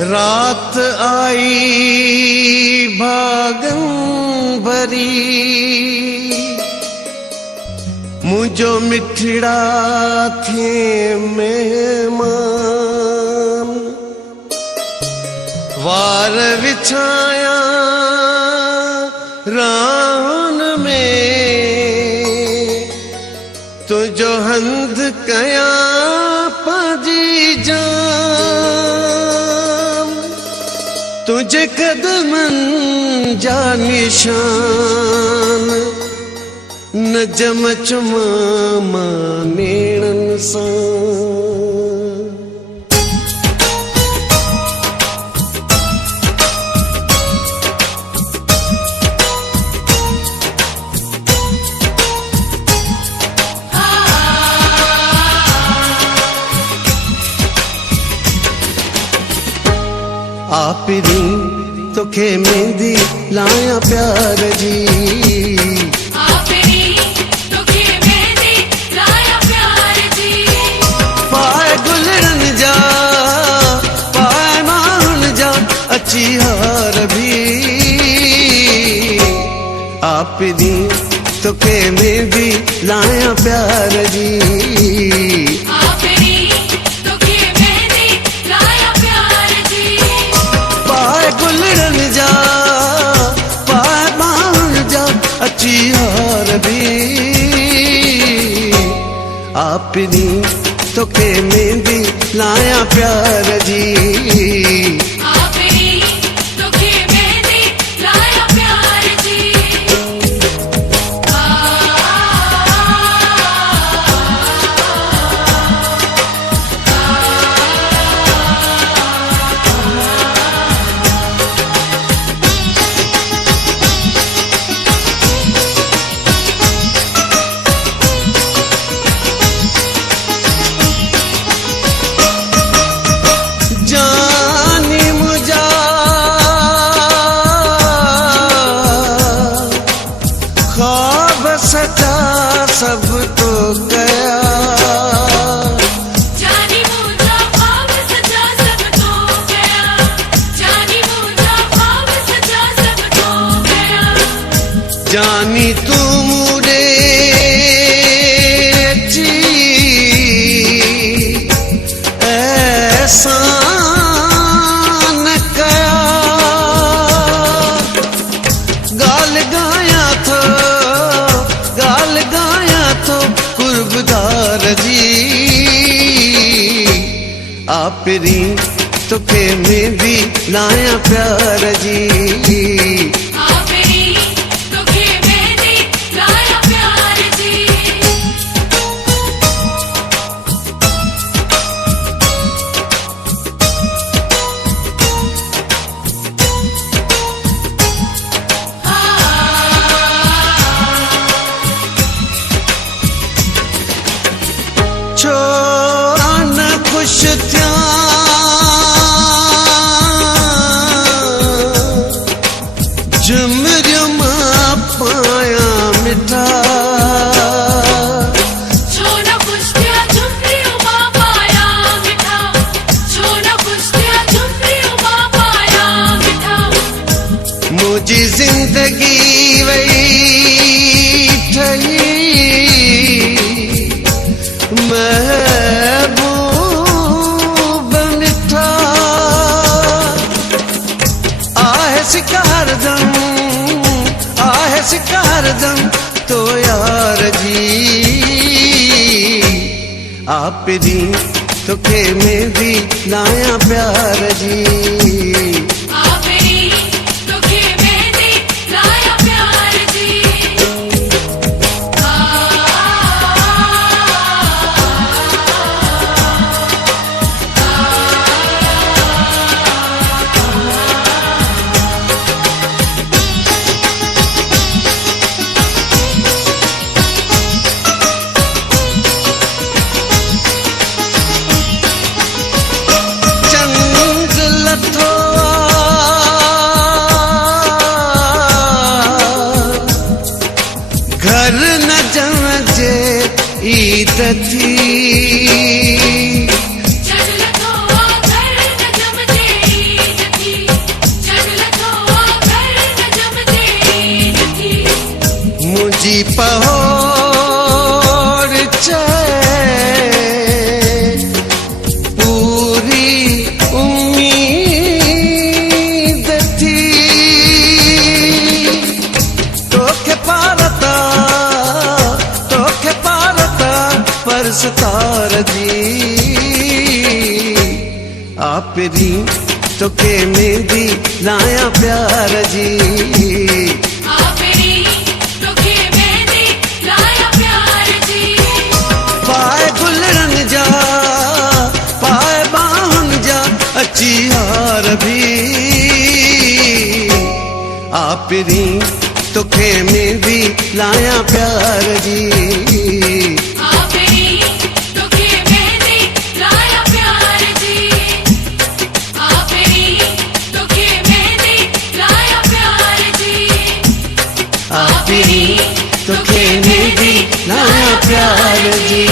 रात आई भागन भरी, मुझो मिठड़ा थे मेहमान। वार विछाया रान में, तुझो हंध कया पाजी जान। तुझे कदमन जा निशान, नजम चुमा मानेणन सां। आपरी तोखे मेहंदी लाया प्यार जी, आपरी तोखे मेहंदी लाया प्यार जी। पाए गुलरन जा पाए मान जा अच्छी हार भी। आपरी तोखे मेहंदी लाया प्यार जी, आपरी तोखे मेहंदी लाया प्यार जी। पाए गुलरन जा पाए मान जा अच्छी हार भी। आपनी तोखे मेहंदी लाया प्यार जी, आपरी तोखे मेहंदी लाया प्यार जी। जानी मुझा ख्वाब सचा सब तो गया। जानी मुझा ख्वाब सजा सब तो गया, जानी मुझा ख्वाब सजा सब तो गया। जानी तू मुझे अच्छी एहसान कया। गाल गाया थो कुर्बदार जी। आपरी तोखे मेहंदी लाया प्यार जी, आपरी तोखे मेहंदी लाया प्यार जी। छोरा न खुश थिया जुमरियो मां पाया मिठा। छोना खुश थिया झुमरियो मां पाया मिठा, छोना खुश थिया झुमरियो मां पाया मिठा। मुझी जिंदगी वही ठही महबूब मिठा। आहे शिकार दम तो यार जी। आपरी तोखे मेहंदी लाया प्यार जी, आपरी तोखे मेहंदी लाया प्यार जी। चंद लथो आपरी तोखे मेहंदी लाया प्यार जी आपरी तोखे मेहंदी लाया प्यार जी पाए गुलरन जा पाए बाहुन जा अची हार भी आपरी तोखे मेहंदी लाया प्यार जी आपरी तोखे मेहंदी लाया प्यार जी आपरी तोखे मेहंदी लाया प्यार जी आपरी तोखे मेहंदी लाया प्यार जी।